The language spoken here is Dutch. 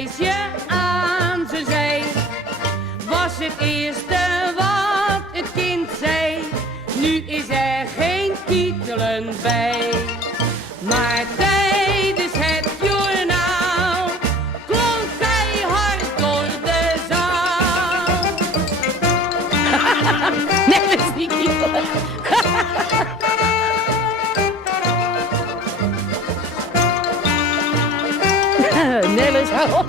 meisje aan zijn zij was het eerste wat het kind zei. Nu is er geen titelen bij, maar tijdens het journaal klonk zij hard door de zaal. Nee, dat is niet titelen. Nellis, hou op.